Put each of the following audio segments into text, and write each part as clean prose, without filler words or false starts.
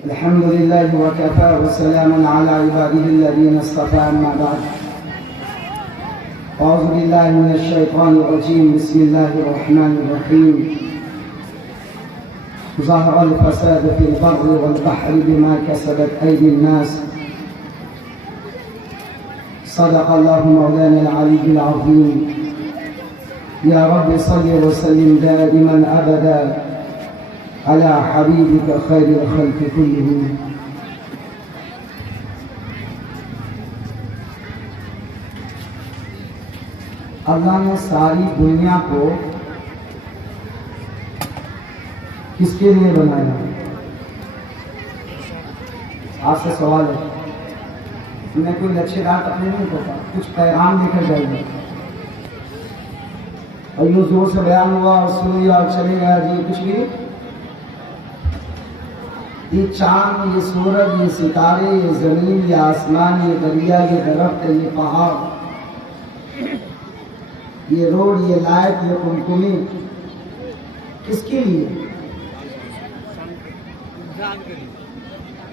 अल्हम्दुलिल्लाह वकफ़ा वस्सलामुन अला इबादिहिल्लज़ीना इस्तफ़ा अम्मा बाद अऊज़ु बिल्लाहि मिनश शैतानिर रजीम बिस्मिल्लाहिर रहमानिर रहीम ज़हरल फ़सादु फ़िल बर्रि वल बहरि बिमा कसबत अयदिन नास सदक़ल्लाहु मौलाना अल-अलीयुल अज़ीम या रब्बि सल्लि व सल्लिम दाइमन अबदा अला हबीबिका खैरिल खल्क़ि कुल्लिहिम। अल्लाह ने सारी दुनिया को किसके लिए बनाया? आपसे सवाल है, मैं कोई लक्ष्यदार अपने नहीं होता, कुछ पैगाम लेकर जाएगा और यूँ जोर से बयान हुआ और सुन लिया और चले गया जी, कुछ भी। ये चांद, ये सूरज, ये सितारे, ये जमीन, ये आसमान, ये दरिया, ये दरख्त, ये पहाड़, ये रोड, ये लाइट, ये कुमकुमी, किसके लिए?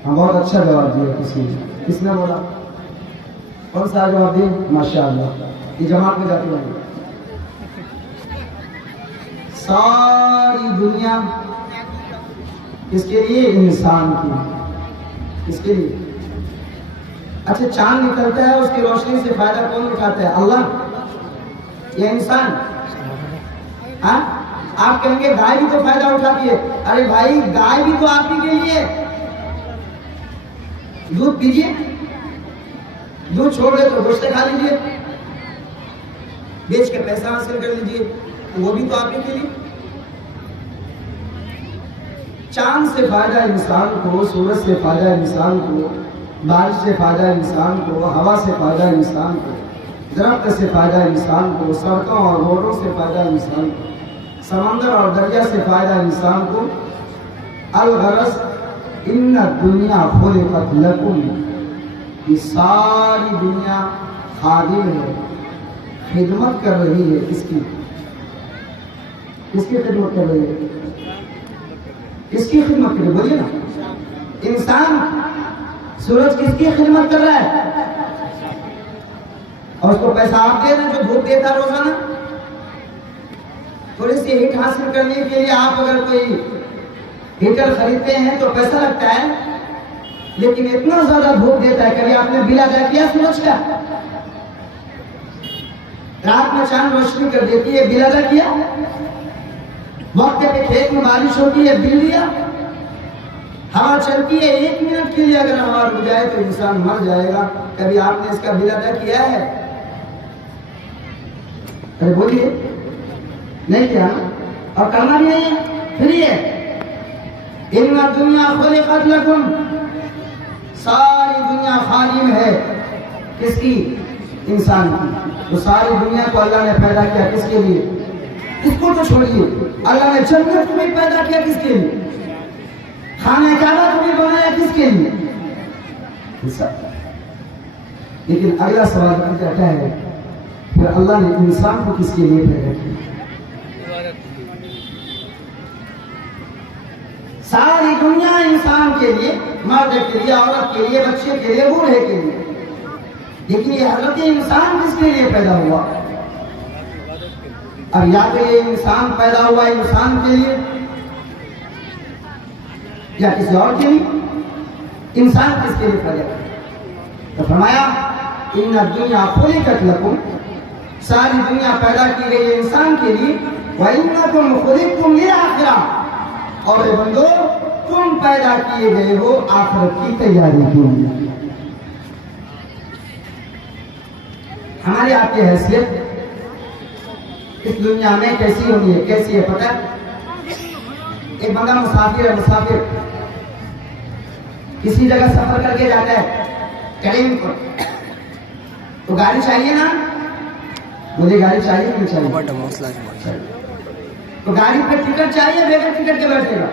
हाँ, बहुत अच्छा जवाब दिया किसी ने। किसने बोला? कौन सा जवाब दिया? माशाअल्लाह, ये जमात में जाते होंगे। सारी दुनिया किसके लिए? इंसान की। किसके लिए? अच्छा, चांद निकलता है, उसकी रोशनी से फायदा कौन उठाता है? अल्लाह या इंसान? हाँ, आप कहेंगे गाय भी तो फायदा उठाती है। अरे भाई, गाय भी तो आप ही के लिए। दूध पीजिए, दूध छोड़ दे तो गोश्त खा लीजिए, बेच के पैसा हासिल कर लीजिए, वो भी तो आप ही के लिए। चांद से फायदा इंसान को, सूरज से फायदा इंसान को, बारिश से फायदा इंसान को, हवा से फायदा इंसान को, दरख्त से फायदा इंसान को, सड़कों और रोडों से फायदा इंसान को, समंदर और दरिया से फायदा इंसान को। अल-गरज़ इन्ना दुनिया खुलिक़त लकुम, ये सारी दुनिया खादिम है, खिदमत कर रही है। किसकी? किसकी खिदमत कर रही है? किसकी खिदमत कर रही है? बोलिए ना। इंसान, सूरज किसकी खिदमत कर रहा है? और उसको पैसा आप दे रहे हैं जो धूप देता रोजाना। थोड़ी सी हीट हासिल करने के लिए आप अगर कोई हीटर खरीदते हैं तो पैसा लगता है, लेकिन इतना ज्यादा धूप देता है। कभी आपने बिल अदा किया सूरज का? रात में चांद रोशनी कर देती है, बिल अदा किया? वक्त पे खेत में बारिश होती है, बिल दिया? हवा चलती है, 1 मिनट के लिए अगर हवा रुक जाए तो इंसान मर जाएगा। कभी आपने इसका बिल अदा किया है? अरे बोलिए, नहीं किया और करना भी नहीं है, फ्री है। इन्ना दुनिया खुलिक़त लकुम, सारी दुनिया खादिम है। किसकी? इंसान की। तो सारी दुनिया को अल्लाह ने पैदा किया किसके लिए? इसको तो छोड़िए, अल्लाह ने जन्नत को भी पैदा किया किसके लिए? खाने काबा को भी बनाया किसके लिए? लेकिन अगला सवाल क्या है, फिर अल्लाह ने इंसान को किसके लिए पैदा किया? सारी दुनिया इंसान के लिए, मर्द के लिए, औरत के लिए, बच्चे के लिए, बूढ़े के लिए। लेकिन ये हजरत इंसान किसके लिए पैदा हुआ? अब या तो ये इंसान पैदा हुआ इंसान के लिए या किसी और के लिए। इंसान किसके लिए पैदा हुआ? तो फरमाया इन्ना दुनिया खुलिक़त लकुम, सारी दुनिया पैदा की गई है इंसान के लिए। व इन्नकुम खुलिक़्तुम लिल-आखिरह, और बंदो तुम पैदा किए गए हो आखिरत की तैयारी के लिए। हमारी आपकी हैसियत इस दुनिया में कैसी होनी है? कैसी है पता है? एक बंदा मुसाफिर है, मुसाफिर किसी जगह सफर करके जाता है, ट्रेन पर, तो गाड़ी चाहिए ना? मुझे गाड़ी चाहिए नहीं चाहिए? तो गाड़ी पे टिकट चाहिए, बगैर टिकट के बैठेगा।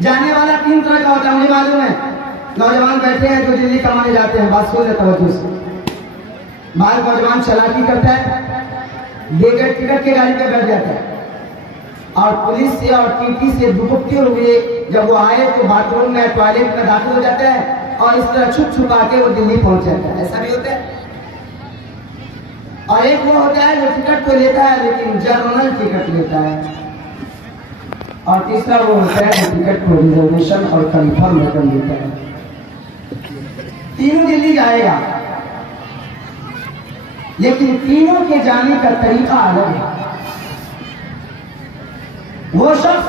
जाने वाला 3 तरह का होता है, मुझे मालूम है। नौजवान बैठे हैं जो दिल्ली कमाने जाते हैं, बात सुन लेता हूँ। बाल नौजवान चालाकी करता है, बगैर टिकट के गाड़ी पे बैठ जाता है। और पुलिस से और टीटी से दुपट्टे हुए जब वो आए तो बाथरूम में टॉयलेट में दाखिल हो जाता है और इस तरह छुप छुपा के वो दिल्ली पहुंच जाता है। ऐसा भी होता है। और एक वो होता है जो टिकट तो लेता है लेकिन जर्नल टिकट लेता है। और तीसरा वो होता है जो टिकट को रिजर्वेशन और कंफर्म कर लेता है। तीनों दिल्ली जाएगा लेकिन तीनों के जाने का तरीका अलग है। वो शख्स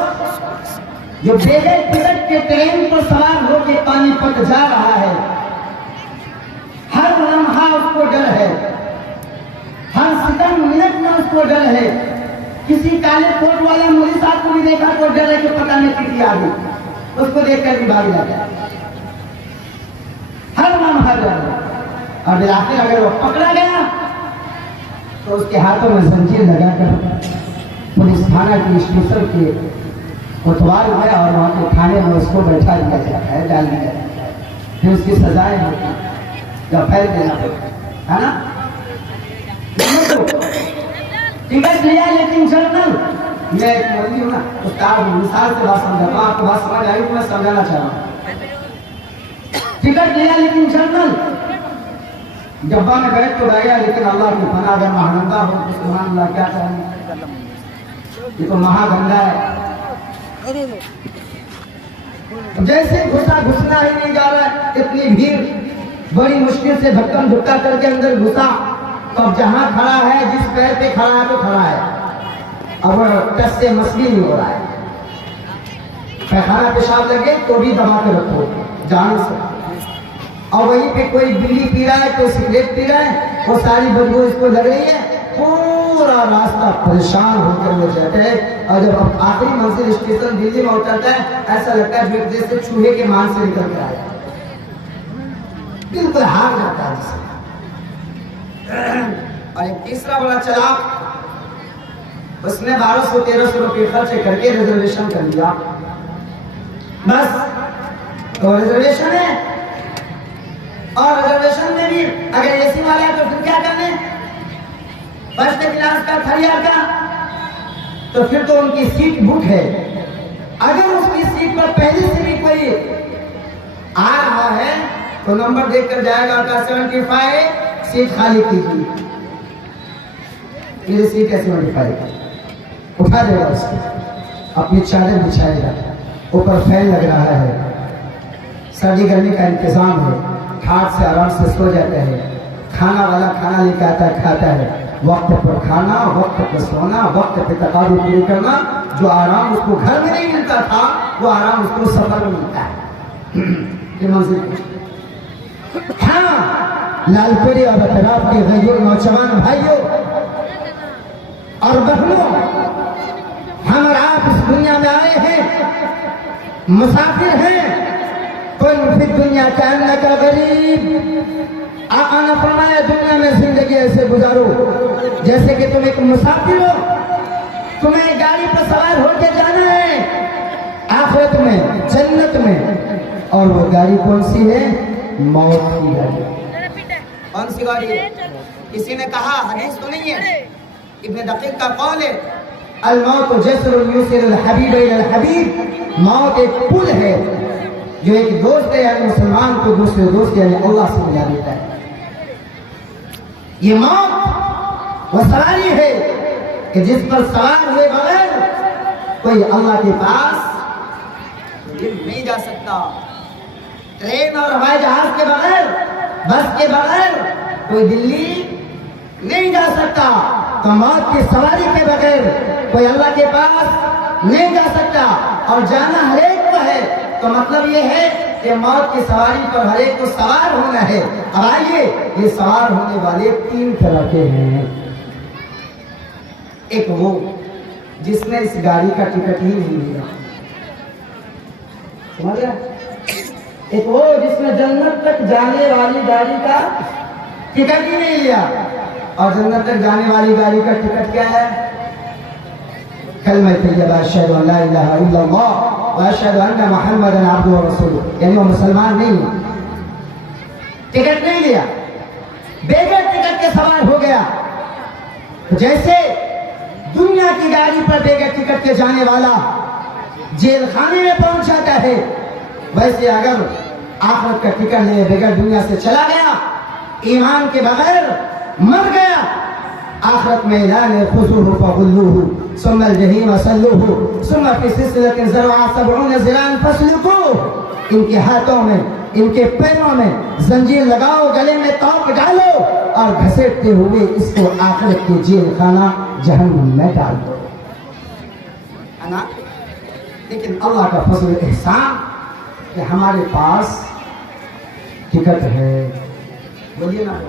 जो बगैर टिकट के ट्रेन पर सवार होकर पानीपत जा रहा है, हर लम्हा उसको डर है, हर सेकंड मिनट में उसको डर है। किसी काले कोट वाला मुली साहब को भी देखा तो डर है कि पता नहीं किसी आ गई, उसको देखकर भी भाग जाता है। हर लम्हा डर है। और आखिर अगर वो पकड़ा गया तो उसके हाथों में जंजीर लगाकर पुलिस थाना की स्टेशन के कोतवाल में और वहाँ के थाने में उसको बैठा दिया जाता है, डाल दिया जाता है। फिर उसकी सजाएं होती जब फैल देना पड़ता है ना। टिकट लिया लेकिन जर्नल, मैं एक मौलवी हूँ ना, उस्ताद मिसाल से बात समझाता हूँ, आपको बात समझ आई तो मैं समझाना चाह रहा हूँ। टिकट लिया लेकिन जर्नल, डब्बा में बैठ तो गया लेकिन अल्लाह की पनाह अगर महानंदा हो तो सुभान अल्लाह क्या चाहिए। ये तो महागंगा है। जैसे घुसना ही नहीं जा रहा है, इतनी भीड़, बड़ी मुश्किल से धक्कम धुक्का करके अंदर घुसा। तो अब जहां खड़ा है, जिस पैर पे खड़ा है तो खड़ा है, अब टस से मसली नहीं हो रहा है। पैखाना पेशाब लगे तो भी दबा के रखो जान से। और वहीं पे कोई बीड़ी पी रहा है, कोई सिगरेट पी रहा है, वो सारी बदबू इसको लग रही है। पूरा रास्ता परेशान होकर वो जाते हैं। और जब आखिरी मंजिल स्टेशन दिल्ली में उतरता है, ऐसा लगता है जैसे चूहे के मान से निकल कर आया, बिल्कुल हार जाता है जिसे। और एक तीसरा बड़ा चालाक, उसने 1200-1300 रुपये खर्च करके रिजर्वेशन कर लिया। बस तो रिजर्वेशन है, और रिजर्वेशन में भी अगर एसी वाला है तो फिर क्या करने, फर्स्ट क्लास का, थर्ड का, तो फिर तो उनकी सीट बुक है। अगर उसकी सीट पर पहले से भी कोई आ रहा है तो नंबर देखकर जाएगा का 75 सीट खाली कीजिए। मेरी सीट है 75, उठा देगा उसको, अपनी चादर बिछाएगा, ऊपर फैन लग रहा है, सर्दी गर्मी का इंतजाम है, ठाट से आराम से सो जाता है। खाना वाला खाना लेकर आता है, खाता है, वक्त पर खाना, वक्त पर सोना, वक्त पे तकाज़े पूरी करना। जो आराम उसको घर में नहीं मिलता था वो आराम उसको सफर में मिलता है। ये मंजिल। हाँ, लालपुरी और अतराफ के गरीब नौजवान भाइयों और बहनों, हम और आप इस दुनिया में आए हैं, मुसाफिर हैं। कोई मुफिद दुनिया का अन्ना का गरीब। आका ने फरमाया दुनिया में जिंदगी ऐसे गुजारो जैसे कि तुम एक मुसाफिर हो, तुम्हें गाड़ी पर सवार होकर जाना है आखिरत में, जन्नत में। और वो गाड़ी कौन सी है? मौत की गाड़ी। कौन सी गाड़ी? किसी ने कहा, हदीस तो नहीं है, इब्न दकीक का कौल है, अल मौत जस्रुन युसिल अल हबीब इल हबीब। मौत एक पुल है जो एक दोस्त है यानी मुसलमान को दूसरे दोस्त यानी अल्लाह से मिला देता है। ये मौत वो सवारी है कि जिस पर सवार हुए बगैर कोई अल्लाह के पास नहीं जा सकता। ट्रेन और हवाई जहाज के बगैर, बस के बगैर कोई दिल्ली नहीं जा सकता। तो मौत की सवारी के बगैर कोई अल्लाह के पास नहीं जा सकता। और जाना हरेक को है, तो मतलब ये है कि मौत की सवारी पर हरेक को सवार होना है। अब आइए, ये सवार होने वाले 3 तरह के हैं। एक वो जिसने इस गाड़ी का टिकट ही नहीं लिया, समझ गया? एक वो जिसने जन्नत तक जाने वाली गाड़ी का टिकट ही नहीं लिया। और जन्नत तक जाने वाली गाड़ी का टिकट क्या है? कलमा तय्यबा अशहदु अन ला इलाहा इल्लल्लाह व अशहदु अन्ना मुहम्मदन अब्दुहु व रसूलुहु। यानी वो मुसलमान नहीं है, टिकट नहीं लिया, बगैर टिकट के सवार हो गया। तो जैसे दुनिया की गाड़ी पर बगैर टिकट के जाने वाला जेल खाने में पहुंच जाता है, वैसे अगर आखिरत का टिकट ले बगैर दुनिया से चला गया, ईमान के बगैर मर गया, आखिरत में लाने खुसूहु फगुल्लूहु सुम्मा जहीम सल्लूहु सुम्मा फी सिलसिलतिन ज़रअहा सबऊन ज़िराअन फस्लुकूहु। इनके हाथों में, इनके पैरों में जंजीर लगाओ, गले में तोप डालो और घसीटते हुए इसको आखिरत के जेल खाना जहन्नम में डाल दो, है ना। लेकिन अल्लाह का फजल एहसान कि हमारे पास टिकट है, बोलिए ना,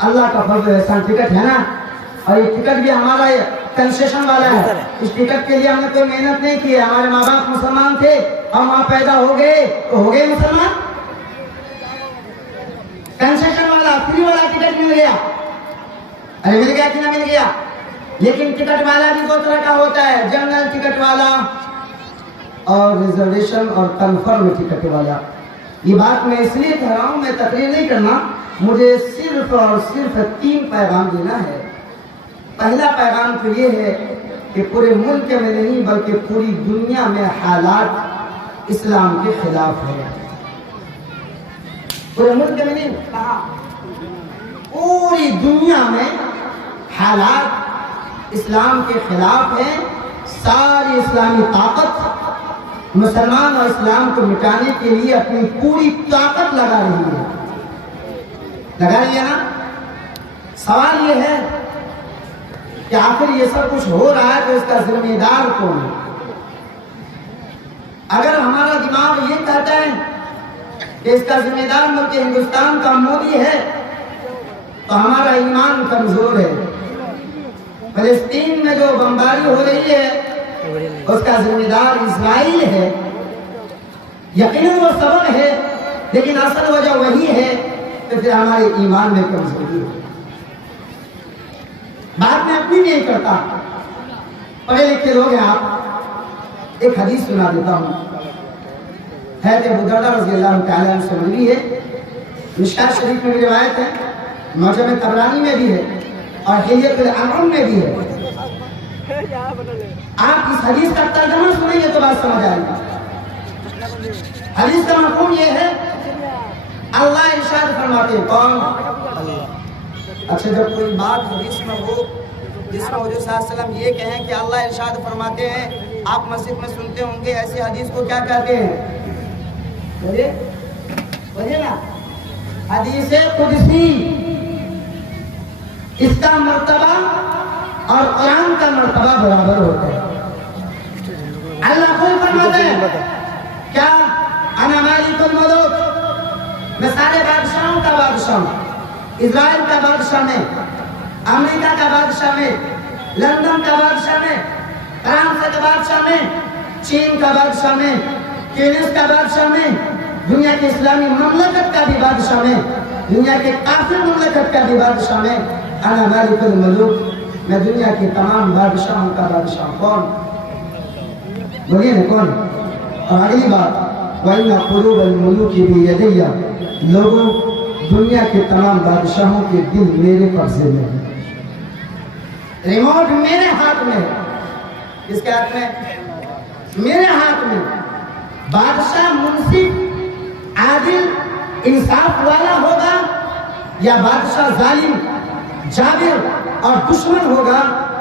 अल्लाह का फजल एहसान, टिकट है ना। और ये टिकट भी हमारा कंसेशन वाला है, इस टिकट के लिए हमने कोई मेहनत नहीं की है। हमारे माँ बाप मुसलमान थे, हम वहां पैदा हो गए तो हो गए मुसलमान। कंसेशन वाला, फ्री वाला टिकट मिल गया, अरे मिल गया कि ना मिल गया। लेकिन टिकट वाला भी दो तरह का होता है, जनरल टिकट वाला और रिजर्वेशन और कंफर्म टिकट वाला। ये बात मैं इसलिए कह रहा हूं, मैं तकरीर नहीं करना, मुझे सिर्फ और सिर्फ 3 पैगाम देना है। पहला पैगाम तो ये है कि पूरे मुल्क में नहीं बल्कि पूरी दुनिया में हालात इस्लाम के खिलाफ है। पूरे मुल्क में नहीं, कहा पूरी दुनिया में हालात इस्लाम के खिलाफ है। सारी इस्लामी ताकत मुसलमान और इस्लाम को मिटाने के लिए अपनी पूरी ताकत लगा रही है, लगा रही है ना। सवाल ये है कि आखिर ये सब कुछ हो रहा है तो इसका जिम्मेदार कौन है। अगर हमारा दिमाग ये कहता है कि इसका जिम्मेदार मुल्क हिंदुस्तान का मोदी है तो हमारा ईमान कमजोर है। फलस्तीन में जो बमबारी हो रही है उसका जिम्मेदार इजराइल है, यकीनन वो सबब है, लेकिन असल वजह वही है, तो फिर हमारे ईमान में कमजोरी है। बात में अपनी नहीं करता, पढ़े लिखे लोग हैं आप। एक हदीस सुना देता हूं, है कि अबू दर्दा रज़ियल्लाहु तआला अन्हु से मरवी है, मिशकात शरीफ में भी रिवायत है, मुअज्जम तबरानी में भी है और हिल्यतुल अमम में भी है। आप इस हदीस का तर्जुमा सुनेंगे तो बात समझ आएगी। हदीस का मफ़हूम ये है, अल्लाह इरशाद फरमाते हैं, कौन? अच्छा, जब कोई बात हदीस में हो जिसमें हुजूर सल्लल्लाहु अलैहि वसल्लम ये कहें कि अल्लाह इरशाद फरमाते हैं, आप मस्जिद में सुनते होंगे, ऐसी हदीस को क्या कहते हैं? बोलिए ना, हदीस कुदसी। इसका मर्तबा और कुरान का मर्तबा बराबर होता है। अल्लाह खुद फरमाता है, क्या? अना मालिकुल मुल्क, मैं सारे बादशाहों का बादशाह हूं। इजराइल का बादशाह में, अमेरिका का बादशाह में, लंदन का बादशाह में, फ्रांस का बादशाह में, चीन का बादशाह में, ट्यूनिस का बादशाह में, दुनिया के इस्लामी ममलकत का भी बादशाह में, दुनिया के काफिर ममलकत का भी बादशाह में। अना मालिकुल मुल्क, मैं दुनिया के तमाम बादशाहों का बादशाह। कौन? बोलिए ना, कौन? और अगली बात, वइन्ना कुलूबल मुलूकी बियदिया, लोगों दुनिया के तमाम बादशाहों के दिल मेरे कब्जे में है, रिमोट मेरे हाथ में है। किसके हाथ में? मेरे हाथ में। बादशाह मुंसिफ, आदिल, इंसाफ वाला होगा या बादशाह जालिम, जाबिर और दुश्मन होगा,